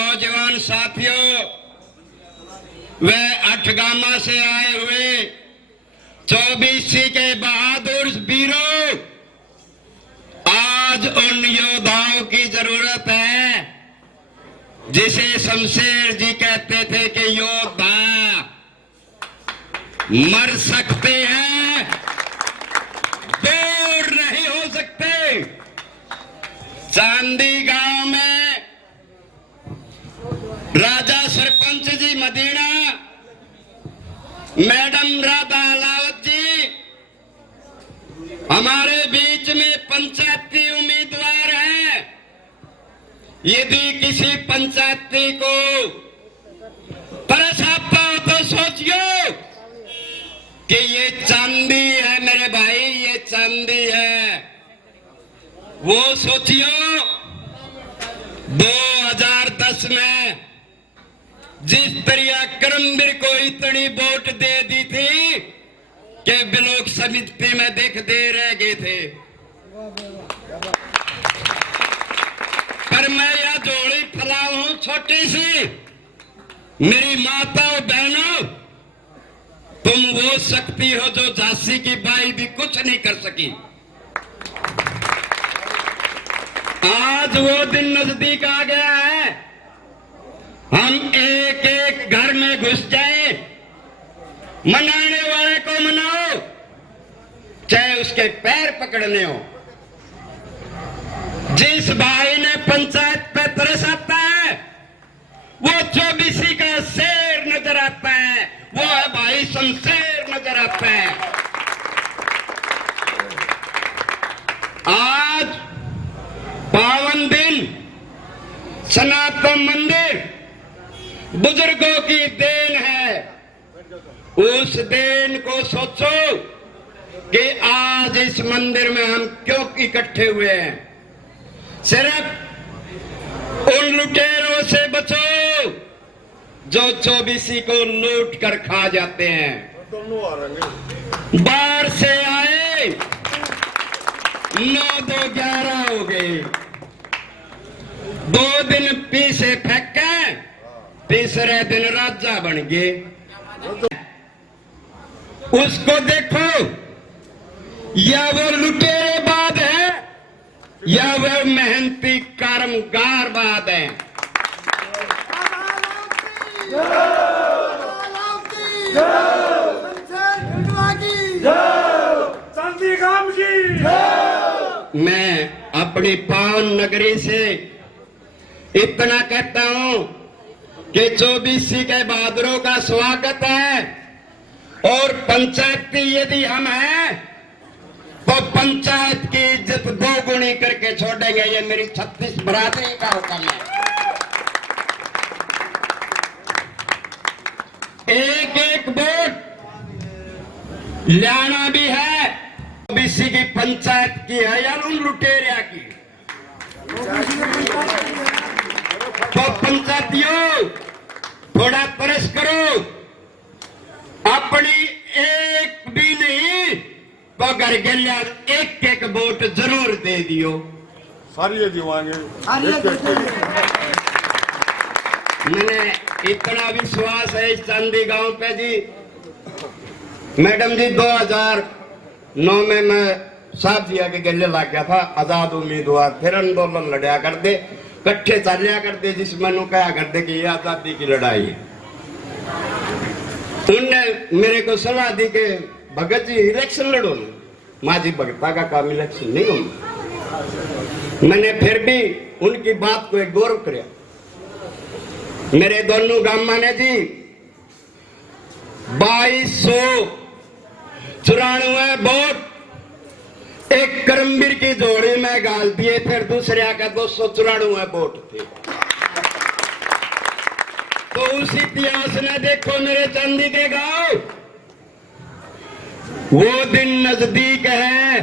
नौजवान साथियों, वे अठगामा से आए हुए 24 के बहादुर वीरों, आज उन योद्धाओं की जरूरत है जिसे शमशेर जी कहते थे कि योद्धा मर सकते हैं, दूर नहीं हो सकते। चांदी गांव में राजा सरपंच जी मदीना, मैडम राधा अलावत जी, हमारे बीच में पंचायती उम्मीदवार हैं। यदि किसी पंचायती को तरस आता हो तो सोचियो कि ये चांदी है मेरे भाई, ये चांदी है। वो सोचियो 2010 में जिस तरह करमवीर को इतनी वोट दे दी थी कि ब्लॉक समिति में दे रह गए थे, पर मैं यह जोड़ी फैलाऊ हूं छोटी सी। मेरी माताओं बहनों, तुम वो शक्ति हो जो झांसी की बाई भी कुछ नहीं कर सकी। आज वो दिन नजदीक आ गया है, हम एक एक घर में घुस जाए, मनाने वाले को मनाओ, चाहे उसके पैर पकड़ने हो। जिस भाई ने पंचायत पे तरस आता है, वो 24 का शेर नजर आता है, वो है भाई शमशेर नजर आता है। आज पावन दिन, सनातन मंदिर बुजुर्गों की देन है। उस देन को सोचो कि आज इस मंदिर में हम क्यों इकट्ठे हुए हैं। सिर्फ उन लुटेरों से बचो जो 24 को लूट कर खा जाते हैं। बाहर से आए 9-2-11 हो गए, 2 दिन पीछे फेंके, तीसरे दिन राजा बन गए। उसको देखो, या वो लुटेरेबाज है या वो मेहनती कर्मगारबाज है। मैं अपनी पावन नगरी से इतना कहता हूं कि 24 के बहादुरों का स्वागत है, और पंचायती यदि हम हैं तो पंचायत की इज्जत 2 गुनी करके छोड़ेंगे। ये मेरी 36 बरादरी का हुक्म है। एक एक वोट लाना भी है, 24 की पंचायत की है या उन लुटेरिया की। तो पंचायतियों, थोड़ा तरस करो, अपनी एक भी नहीं तो घर गलिया एक एक वोट जरूर दे दियो। सारी दीवांगे। मैंने इतना विश्वास है इस चांदी गांव पे जी। मैडम जी 2009 में मैं साहब जी आगे गले लग गया था, आजाद उम्मीदवार, फिर आंदोलन लड़िया कर दे, कट्ठे चलिया कर दे, जिसमें कहा कर दे कि ये आजादी की लड़ाई है। उनने मेरे को सलाह दी कि भगत जी इलेक्शन लड़ो ना। माजी भगता का काम इलेक्शन नहीं होगा। मैंने फिर भी उनकी बात को एक गौर किया। मेरे दोनों गामा ने जी 2294 वोट एक करमबीर की जोड़ी में गाल दिए, फिर दूसरे का 294 वोट थे। तो उस इतिहास ने देखो मेरे चांदी के गांव, वो दिन नजदीक है,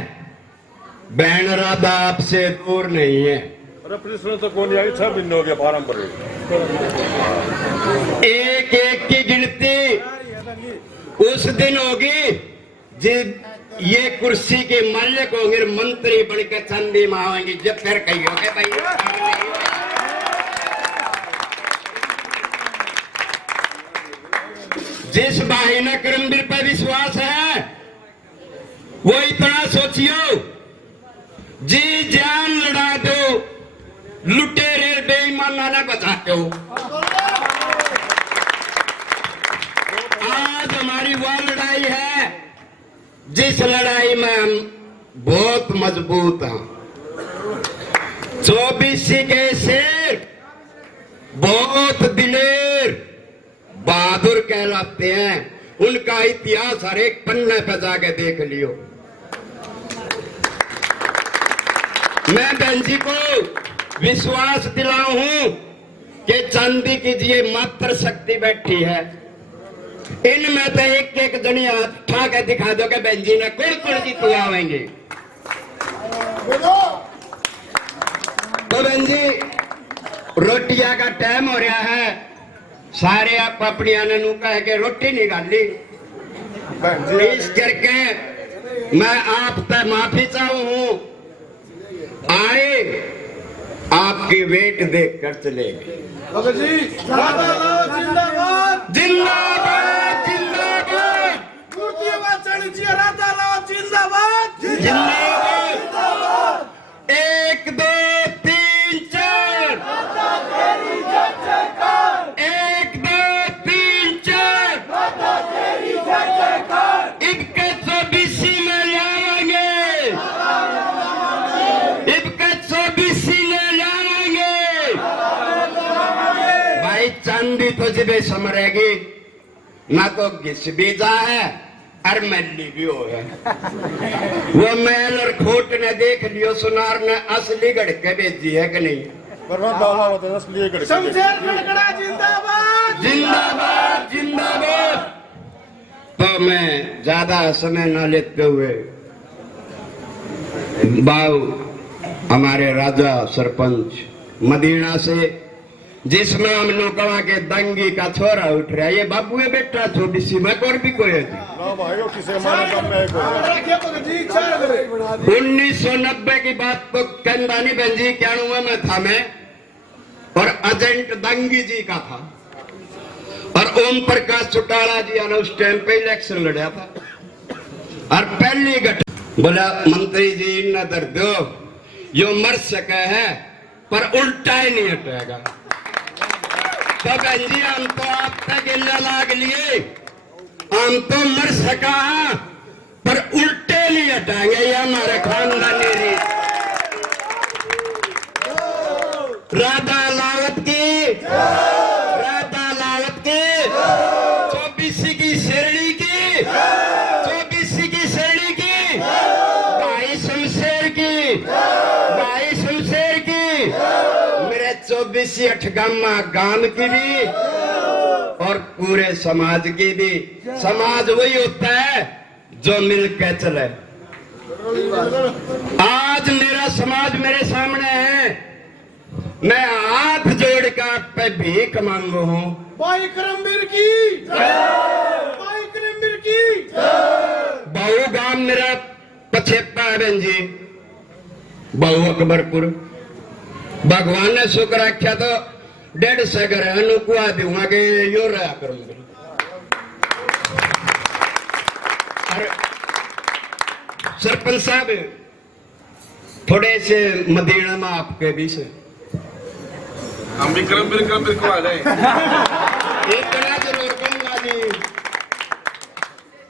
बहन राधा आपसे दूर नहीं है। अरे प्रश्न तो कौन आई था भिन्न हो गया पारंपरिक। एक एक की गिनती उस दिन होगी जब ये कुर्सी के मालिक होंगे, मंत्री बनकर चांदी में आएंगे, जब फिर कहियोगे भाई। जिस भाई ने करमबीर पर विश्वास है वो इतना सोचियो, जी जान लड़ा दो, लुटेरे बेईमाना ना बचाते हो। आज हमारी वो लड़ाई है जिस लड़ाई में हम बहुत मजबूत हैं। 24 के शेर बहुत दिलेर बहादुर कहलाते हैं, उनका इतिहास हर एक पन्ने पे जाके देख लियो। मैं बहन जी को विश्वास दिलाऊं हूं कि चांदी की ये मात्र शक्ति बैठी है, इनमें तो एक एक जनी हाथ उठा के दिखा दो कि बहन जी ने कुड़ जीतू आवेंगे। तो बहन जी रोटिया का टाइम हो रहा है, सारे आप अपनी आनंद कह के रोटी निकाली, इस करके मैं आप तक माफी चाहूं हूं। आए आपकी वेट देख कर चलेंगे। जिंदाबाद जिंदाबाद जिंदाबाद जिंदाबाद जिंदाबाद। 1 2 3 4 1 2 3 4 इनके 24 में लाएंगे, इनके 24 में लाएंगे भाई। चांदी तो जब समरेगी ना तो घिस भी जा है और मैली भी हो है। वो मैल और खोट ने देख लियो, सुनार ने असली गड़के भेजी है कि नहीं। शमशेर गड़गड़ा जिंदाबाद जिंदाबाद जिंदाबाद। तो मैं ज्यादा समय न लेते हुए बाऊ हमारे राजा सरपंच मदीना से, जिसमें हम लोग कहा के दंगी का छोरा उठ रहा है, ये बाबू बेटा 24 में और भी कोई है। 1990 की बात तो कंदानी बहन जी 91 में था मैं, और एजेंट दंगी जी का था, और ओम प्रकाश चौटाला जी ने उस टाइम पे इलेक्शन लड़ा था। और पहली घटना बोला मंत्री जी न दर्द दो, यो मर सका है पर उल्टा ही नहीं हटेगा। तो बहन जी हम तो आप तक गिल्ला लाग लिए, हम तो मर सका पर उल्टे नहीं हटाएंगे, ये हमारे खानदानी रीत। राधा लावत की, राधा लावत की, 24 की शेरणी की, 24 की शेरणी की, भाई शमशेर की, भाई शमशेर की, मेरे 24 अठगामा गांव की भी और पूरे समाज की भी। समाज वही होता है जो मिलकर चले। आज मेरा समाज मेरे सामने है, मैं हाथ जोड़कर आप पे भीख मांगू हूँ। भाई करमबीर की, भाई करमबीर की। बहु गांव मेरा पछेपा है बहन जी, बहु अकबरपुर। भगवान ने शुक्र रखा तो 150 घर अनुकुआ दूंगा कि यो रहा करूंगा। सरपंच साहब थोड़े से मदीना में आपके भी से हम भी करमबीर को आ जाए। इतना जरूर कहूंगा जी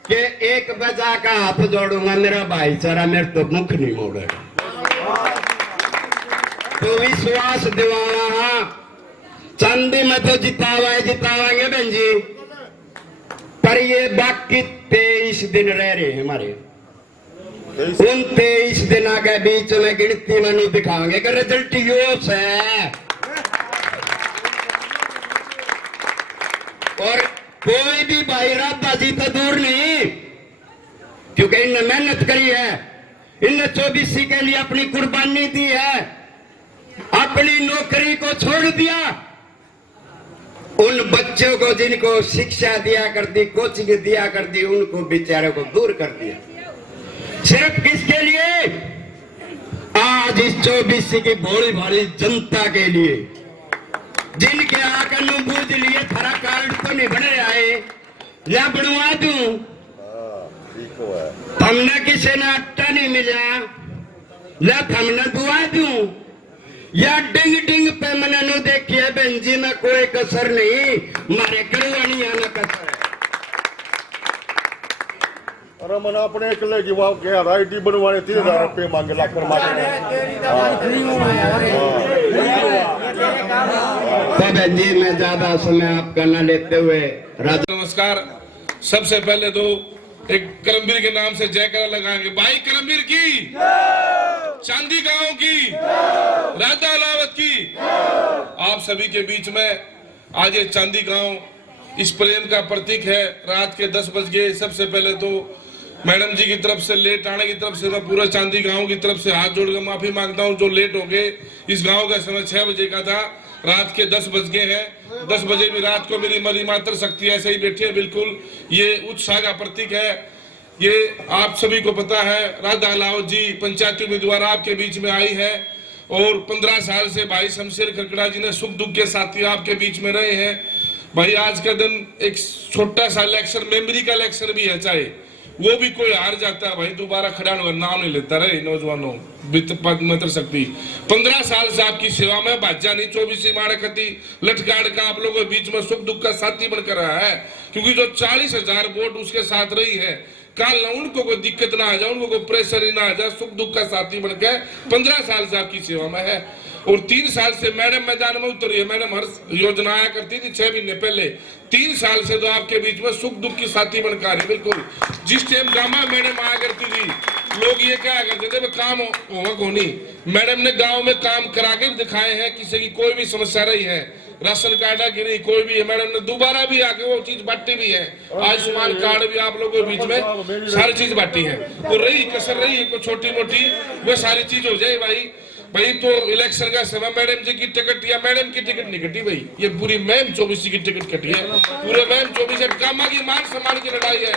कि एक बजा का हाथ जोड़ूंगा, मेरा भाईचारा मेरे तो मुख नहीं मोड़ेगा। तो विश्वास दिवाना, हाँ चांदी में तो जितावाएंगे बहन जी, पर ये बाकी 23 दिन रह रहे हैं हमारे। उन 23 दिन आगे के बीच में गिनती मनु दिखाएंगे कि रिजल्ट योस है। और कोई भी भाई राधा जी तो दूर नहीं, क्योंकि इनने मेहनत करी है, इनने 24 के लिए अपनी कुर्बानी दी है, अपनी नौकरी को छोड़ दिया, उन बच्चों को जिनको शिक्षा दिया करती, कोचिंग दिया करती, उनको बेचारों को दूर कर दिया। सिर्फ किसके लिए? आज इस 24 की भोली भाली जनता के लिए, जिनके आकर नु बूझ लिए थारा कार्ड तो नहीं बन रहा है, या बनवा दूं, हमने किसी ने आटा नहीं मिला, या हमने दुआ दूं, या डिंग डिंग पे मैंने नु देखिए बेंजी में कोई कसर नहीं, मारे करवानिया न कसर है। अरे मन अपने अकेले की वाव के आईडी बनवाने 3000 रुपए मांगे, लाख पर मांगे। तो बेंजी में ज्यादा समय आपका न लेते हुए राजा। नमस्कार। सबसे पहले तो एक करमवीर के नाम से जयकारा लगाएंगे। भाई करमवीर की, चांदी गांव की, राधा अलावत की। आप सभी के बीच में आज ये चांदी गांव इस प्रेम का प्रतीक है। रात के 10 बज गए। सबसे पहले तो मैडम जी की तरफ से, लेट आने की तरफ से मैं पूरा चांदी गांव की तरफ से हाथ जोड़कर माफी मांगता हूं जो लेट हो गए। इस गांव का समय 6 बजे का था, रात के 10 बज गए हैं। 10 बजे भी रात को मेरी मरी मात्र शक्ति ऐसे ही बैठी है। बिल्कुल ये उत्साह का प्रतीक है। ये आप सभी को पता है, राधा अलावत जी पंचायती उम्मीदवार आपके बीच में आई है और 15 साल से भाई शमशेर खरकड़ा जी ने सुख दुख के साथी आपके बीच में रहे हैं। भाई आज का दिन एक छोटा सा इलेक्शन, मेमोरी का इलेक्शन भी है, चाहे वो भी कोई हार जाता है भाई, दोबारा खड़ा होगा, नाम नहीं लेता रहे नौजवानों मित्र शक्ति। 15 साल से आपकी सेवा में भाजा नहीं, 24 माड़े कति लटकाड़ का आप लोगों के बीच में सुख दुख का साथी बनकर रहा है। क्योंकि जो 40,000 वोट उसके साथ रही है, कल उनको कोई दिक्कत ना आ जाए, उनको कोई प्रेशर ही ना आ जाए, सुख दुख का साथी बनकर 15 साल से आपकी सेवा में है। और 3 साल से मैडम मैदान में उतरी है। मैडम हर योजना आया करती थी 6 महीने पहले। 3 साल से तो आपके बीच में सुख दुख की साथी बनकर है। बिल्कुल जिस टाइम गामा मैडम आया करती थी, लोग ये क्या करते थे, काम होगा को नहीं। मैडम ने गांव में काम करा के दिखाए हैं। किसी की कोई भी समस्या रही है, राशन कार्ड की नहीं, कोई भी है, मैडम ने दोबारा भी आके वो चीज बांटी भी है। आयुष्मान कार्ड भी आप लोगों के बीच में सारी चीज बांटी है। तो रही कसर रही है कोई छोटी मोटी, वो सारी चीज हो जाए भाई। तो इलेक्शन का समय मैडम जी की टिकट या मैडम की टिकट नहीं कटी भाई, ये पूरी मैम 24 की टिकट कटी है। पूरे मैम 24 कामा की मान सम्मान की लड़ाई है,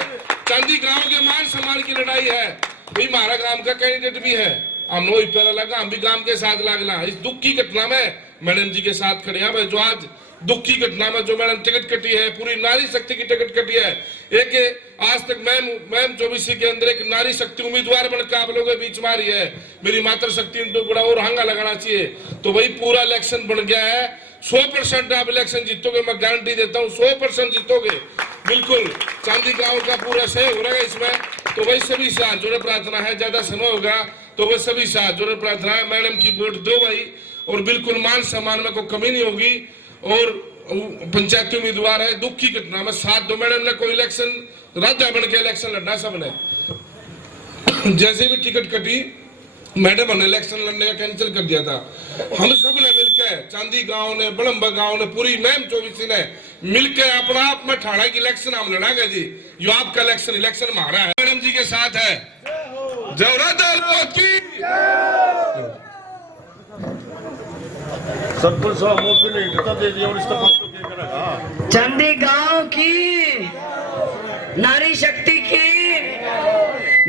चांदी गांव के मान सम्मान की लड़ाई है। भाई हमारा गांव का कैंडिडेट भी है, हम वही पहला लगा, हम भी गांव के साथ लागना। इस दुख की घटना में मैडम जी के साथ खड़े हैं भाई। जो आज दुख की घटना में जो मैडम टिकट कटी है, पूरी नारी शक्ति की टिकट कटी है। एक आज तक मैम 24 के अंदर एक नारी शक्ति उम्मीदवार बनकर आप लोगों के बीच में आ रही है। मेरी मातृ शक्ति तो बड़ा और हंगा लगाना चाहिए। तो भाई पूरा इलेक्शन बन गया है। 100% आप इलेक्शन जीतोगे, मैं गारंटी देता हूँ 100% जीतोगे। बिल्कुल चांदी गांव का पूरा सहयोग हो रहा है इसमें। तो भाई सभी से हाथ जोड़े प्रार्थना है, ज्यादा समय होगा तो वह सभी से हाथ जोड़े प्रार्थना है, मैडम की वोट दो भाई। और बिल्कुल मान सम्मान में कोई कमी नहीं होगी। और पंचायती उम्मीदवार है, दुख की घटना में साथ दो। मैडम ने कोई इलेक्शन राजा बन के इलेक्शन लड़ना सबने, जैसे भी टिकट कटी मैडम ने इलेक्शन लड़ने का कैंसिल कर दिया था। हम सब ने मिलकर, चांदी गांव ने, बड़म्बा गांव ने, पूरी मैम 24 ने मिलकर अपना आप में ठाड़ा की इलेक्शन हम लड़ाएंगे जी। जो आपका इलेक्शन हमारा है, मैडम जी के साथ है। जय राधा अलावत की। सरपंच साहब मोदी ने इतना दे दिया और इस्तीफा तो क्या करेगा। चांदी गांव की, नारी शक्ति की,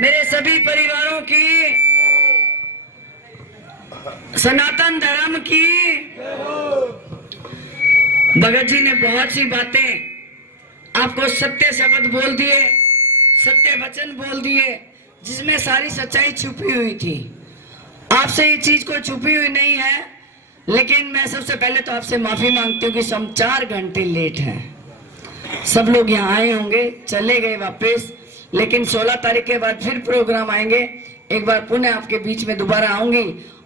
मेरे सभी परिवारों की, सनातन धर्म की। भगत जी ने बहुत सी बातें आपको सत्य शब्द बोल दिए, सत्य वचन बोल दिए, जिसमें सारी सच्चाई छुपी हुई थी। आपसे ये चीज कोई छुपी हुई नहीं है। लेकिन मैं सबसे पहले तो आपसे माफी मांगती हूँ कि हम 4 घंटे लेट हैं। सब लोग यहाँ आए होंगे, चले गए वापस, लेकिन 16 तारीख के बाद फिर प्रोग्राम आएंगे। एक बार पुनः आपके बीच में दोबारा आऊंगी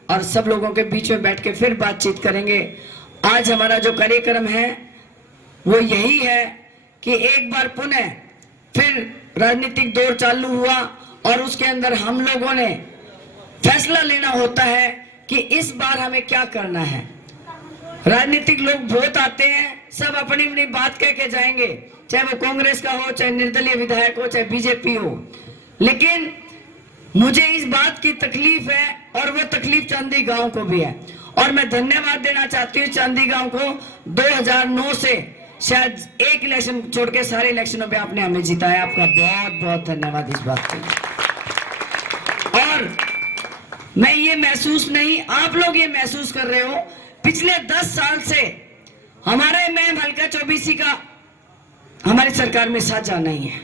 और सब लोगों के बीच में बैठ के फिर बातचीत करेंगे। आज हमारा जो कार्यक्रम है वो यही है कि एक बार पुनः फिर राजनीतिक दौर चालू हुआ और उसके अंदर हम लोगों ने फैसला लेना होता है कि इस बार हमें क्या करना है। राजनीतिक लोग वोट आते हैं, सब अपनी अपनी बात कह के जाएंगे, चाहे वो कांग्रेस का हो, चाहे निर्दलीय विधायक हो, चाहे बीजेपी हो। लेकिन मुझे इस बात की तकलीफ है और वो तकलीफ चांदी गांव को भी है। और मैं धन्यवाद देना चाहती हूँ चांदी गांव को। 2009 से शायद एक इलेक्शन छोड़ के सारे इलेक्शनों पे आपने हमें जिताया। आपका बहुत बहुत धन्यवाद इस बात के लिए। और मैं ये महसूस नहीं, आप लोग ये महसूस कर रहे हो, पिछले 10 साल से हमारे मैम हल्का 24 का हमारी सरकार में साझा नहीं है।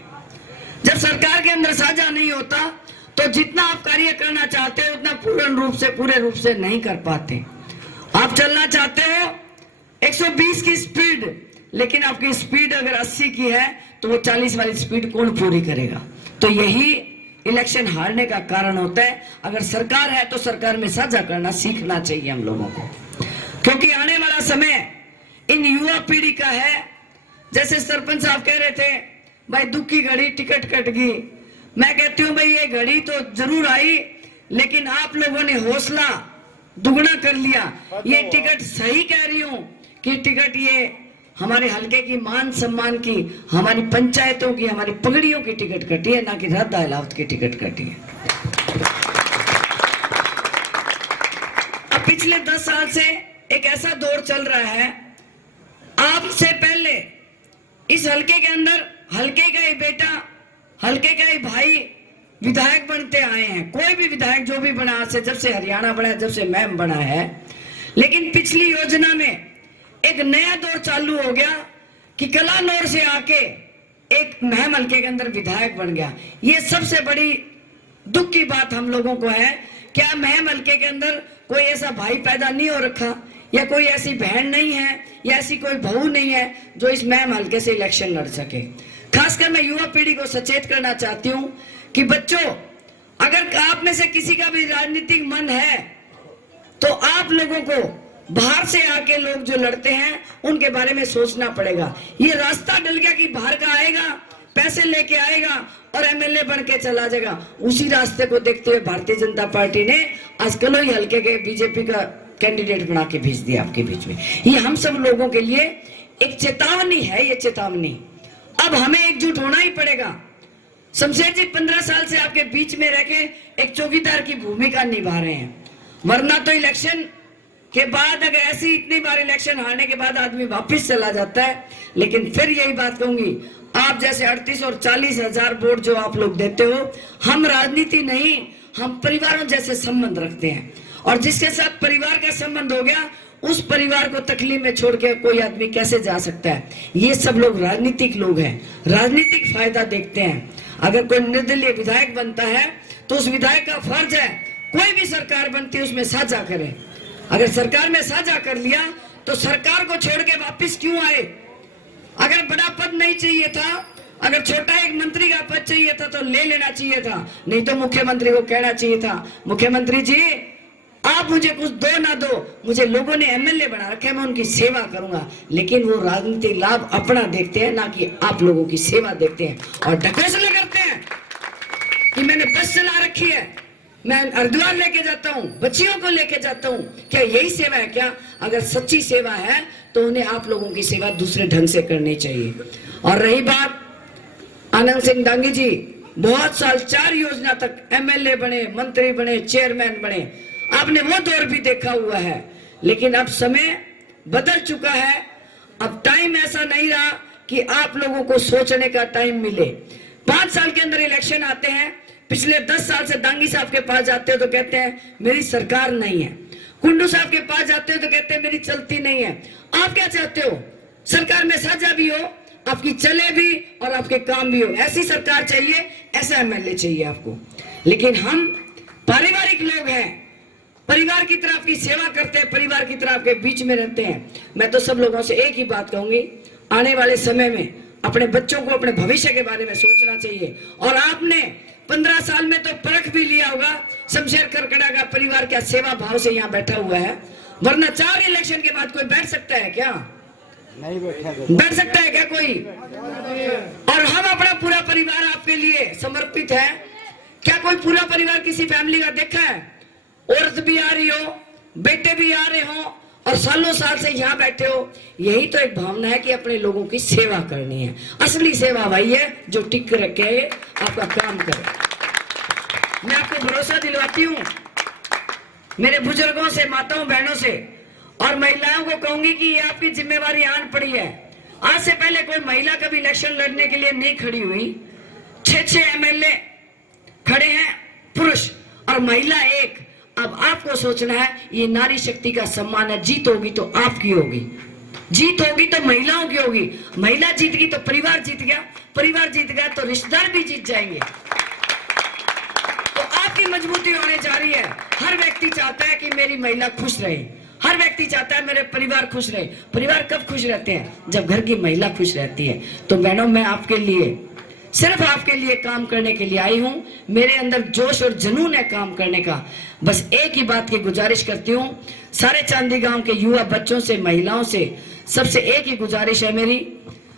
जब सरकार के अंदर साझा नहीं होता तो जितना आप कार्य करना चाहते हो उतना पूरे रूप से नहीं कर पाते। आप चलना चाहते हो 120 की स्पीड, लेकिन आपकी स्पीड अगर 80 की है तो वो 40 वाली स्पीड कौन पूरी करेगा? तो यही इलेक्शन हारने का कारण होता है। अगर सरकार है तो सरकार में साझा करना सीखना चाहिए हम लोगों को, क्योंकि आने वाला समय इन युवा पीढ़ी का है। जैसे सरपंच साहब कह रहे थे, भाई दुख की घड़ी टिकट कट गई। मैं कहती हूँ भाई ये घड़ी तो जरूर आई, लेकिन आप लोगों ने हौसला दुगना कर लिया। ये टिकट सही कह रही हूँ कि टिकट ये हमारे हल्के की मान सम्मान की, हमारी पंचायतों की, हमारी पगड़ियों की टिकट कटी है, ना कि रद्द अलावत की टिकट कटी है। अब पिछले 10 साल से एक ऐसा दौर चल रहा है, आपसे पहले इस हल्के के अंदर हल्के का ही बेटा, हल्के का ही भाई विधायक बनते आए हैं। कोई भी विधायक जो भी बना से, जब से हरियाणा बना है, जब से मैम बना है। लेकिन पिछली योजना में एक नया दौर चालू हो गया कि कलानौर से आके एक महम हल्के के अंदर विधायक बन गया। ये सबसे बड़ी दुख की बात हम लोगों को है। क्या महम हल्के के अंदर कोई ऐसा भाई पैदा नहीं हो रखा, या कोई ऐसी बहन नहीं है, या ऐसी कोई बहू नहीं है जो इस महम हल्के से इलेक्शन लड़ सके? खासकर मैं युवा पीढ़ी को सचेत करना चाहती हूँ कि बच्चों, अगर आप में से किसी का भी राजनीतिक मन है तो आप लोगों को बाहर से आके लोग जो लड़ते हैं उनके बारे में सोचना पड़ेगा। ये रास्ता डल गया कि बाहर का आएगा, पैसे लेके आएगा और एमएलए बन के चला जाएगा। उसी रास्ते को देखते हुए भारतीय जनता पार्टी ने आज कलोई हल्के के बीजेपी का कैंडिडेट बना के भेज दिया आपके बीच में। ये हम सब लोगों के लिए एक चेतावनी है। ये चेतावनी अब हमें एकजुट होना ही पड़ेगा। शमशेर जी 15 साल से आपके बीच में रह के एक चौकीदार की भूमिका निभा रहे हैं, वरना तो इलेक्शन के बाद अगर ऐसी इतनी बार इलेक्शन हारने के बाद आदमी वापस चला जाता है। लेकिन फिर यही बात कहूंगी, आप जैसे 38 और 40 हजार वोट जो आप लोग देते हो, हम राजनीति नहीं, हम परिवारों जैसे संबंध रखते हैं। और जिसके साथ परिवार का संबंध हो गया, उस परिवार को तकलीफ में छोड़ के कोई आदमी कैसे जा सकता है? ये सब लोग राजनीतिक लोग हैं, राजनीतिक फायदा देखते हैं। अगर कोई निर्दलीय विधायक बनता है तो उस विधायक का फर्ज है कोई भी सरकार बनती है उसमें साझा करे। अगर सरकार में साझा कर लिया तो सरकार को छोड़ के वापिस क्यों आए? अगर बड़ा पद नहीं चाहिए था, अगर छोटा एक मंत्री का पद चाहिए था तो ले लेना चाहिए था, नहीं तो मुख्यमंत्री को कहना चाहिए था, मुख्यमंत्री जी आप मुझे कुछ दो ना दो, मुझे लोगों ने एमएलए बना रखा है, मैं उनकी सेवा करूंगा। लेकिन वो राजनीतिक लाभ अपना देखते हैं, ना कि आप लोगों की सेवा देखते हैं। और ढकोसले करते हैं कि मैंने बस चला रखी है, मैं हरिद्वार लेके जाता हूँ, बच्चियों को लेके जाता हूँ, क्या यही सेवा है क्या? अगर सच्ची सेवा है तो उन्हें आप लोगों की सेवा दूसरे ढंग से करनी चाहिए। और रही बात आनंद सिंह डांगी जी, बहुत साल 4 योजना तक एमएलए बने, मंत्री बने, चेयरमैन बने, आपने वो दौर भी देखा हुआ है। लेकिन अब समय बदल चुका है, अब टाइम ऐसा नहीं रहा कि आप लोगों को सोचने का टाइम मिले। 5 साल के अंदर इलेक्शन आते हैं। पिछले 10 साल से दांगी साहब के पास जाते हो तो कहते हैं मेरी सरकार नहीं है, कुंडू साहब के पास जाते हो तो कहते हैं मेरी चलती नहीं है। आप क्या चाहते हो? सरकार में साझा भी हो, आपकी चले भी और आपके काम भी हो। ऐसी सरकार चाहिए, ऐसा एमएलए चाहिए आपको। लेकिन हम पारिवारिक लोग हैं, परिवार की तरह आपकी सेवा करते हैं, परिवार की तरह आपके बीच में रहते हैं। मैं तो सब लोगों से एक ही बात कहूंगी, आने वाले समय में अपने बच्चों को अपने भविष्य के बारे में सोचना चाहिए। और आपने 15 साल में तो परख भी लिया होगा शमशेर करकड़ा का परिवार क्या सेवा भाव से यहाँ बैठा हुआ है, वरना 4 इलेक्शन के बाद कोई बैठ सकता है क्या? नहीं बैठ सकता है क्या कोई? और हम अपना पूरा परिवार आपके लिए समर्पित है। क्या कोई पूरा परिवार किसी फैमिली का देखा है? भी आ रही हो, बेटे भी आ रहे हो और सालों साल से यहाँ बैठे हो, यही तो एक भावना है कि अपने लोगों की सेवा करनी है। असली सेवा वही है जो टिक रखे आपका काम करे। मैं आपको भरोसा दिलवाती हूँ, मेरे बुजुर्गों से, माताओं बहनों से और महिलाओं को कहूंगी कि ये आपकी जिम्मेवारी आन पड़ी है। आज से पहले कोई महिला कभी इलेक्शन लड़ने के लिए नहीं खड़ी हुई। 6 एमएलए खड़े हैं पुरुष और महिला एक। अब आपको सोचना है, ये नारी शक्ति का सम्मान है। जीत होगी तो आपकी होगी, जीत होगी तो महिलाओं की होगी। महिला जीत गई तो परिवार जीत गया, परिवार जीत गया तो रिश्तेदार भी जीत जाएंगे। तो आपकी मजबूती होने जा रही है। हर व्यक्ति चाहता है कि मेरी महिला खुश रहे, हर व्यक्ति चाहता है मेरे परिवार खुश रहे। परिवार कब खुश रहते हैं? जब घर की महिला खुश रहती है। तो मैडम, मैं आपके लिए, सिर्फ आपके लिए काम करने के लिए आई हूं। मेरे अंदर जोश और जुनून है काम करने का। बस एक ही बात की गुजारिश करती हूं सारे चांदी गांव के युवा बच्चों से, महिलाओं से, सबसे एक ही गुजारिश है मेरी।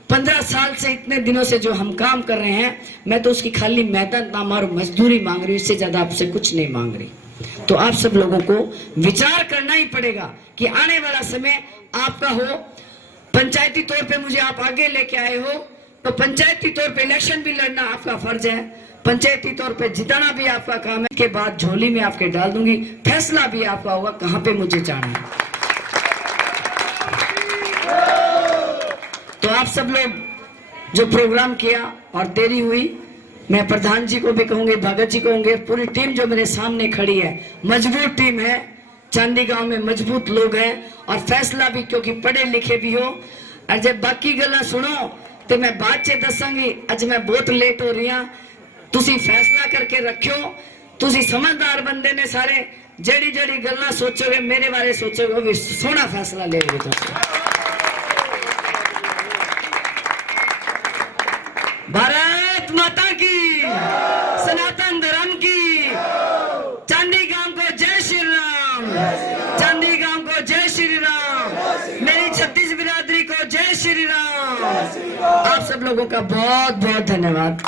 15 साल से, इतने दिनों से जो हम काम कर रहे हैं, मैं तो उसकी खाली मेहनतनामा और मजदूरी मांग रही हूँ, इससे ज्यादा आपसे कुछ नहीं मांग रही। तो आप सब लोगों को विचार करना ही पड़ेगा कि आने वाला समय आपका हो। पंचायती तौर पे मुझे आप आगे लेके आए हो, तो पंचायती तौर पे इलेक्शन भी लड़ना आपका फर्ज है, पंचायती तौर पे जिताना भी आपका काम है। के बाद झोली में आपके डाल दूंगी, फैसला भी आपका होगा कहां पे मुझे जाना है। तो आप सब लोग जो प्रोग्राम किया और देरी हुई, मैं प्रधान जी को भी कहूंगी, भगत जी को कहूंगी, पूरी टीम जो मेरे सामने खड़ी है, मजबूत टीम है। चांदी गांव में मजबूत लोग हैं और फैसला भी, क्योंकि पढ़े लिखे भी हो। और जब बाकी गल्ला सुनो तो मैं बाद च दसांगी। अज मैं बहुत लेट हो रही हाँ, तुसी फैसला करके रखियो। तुसी समझदार बंदे ने सारे, जड़ी जड़ी गल्ला सोचोगे, मेरे बारे सोचोगे, वो भी सोना फैसला लेगे। भारत माता की, सनातन धर्म की, चांदी गांव को जय श्री राम, चांदी गांव को जय श्री राम, मेरी 36 बिरादरी को जय श्री राम। आप सब लोगों का बहुत बहुत धन्यवाद।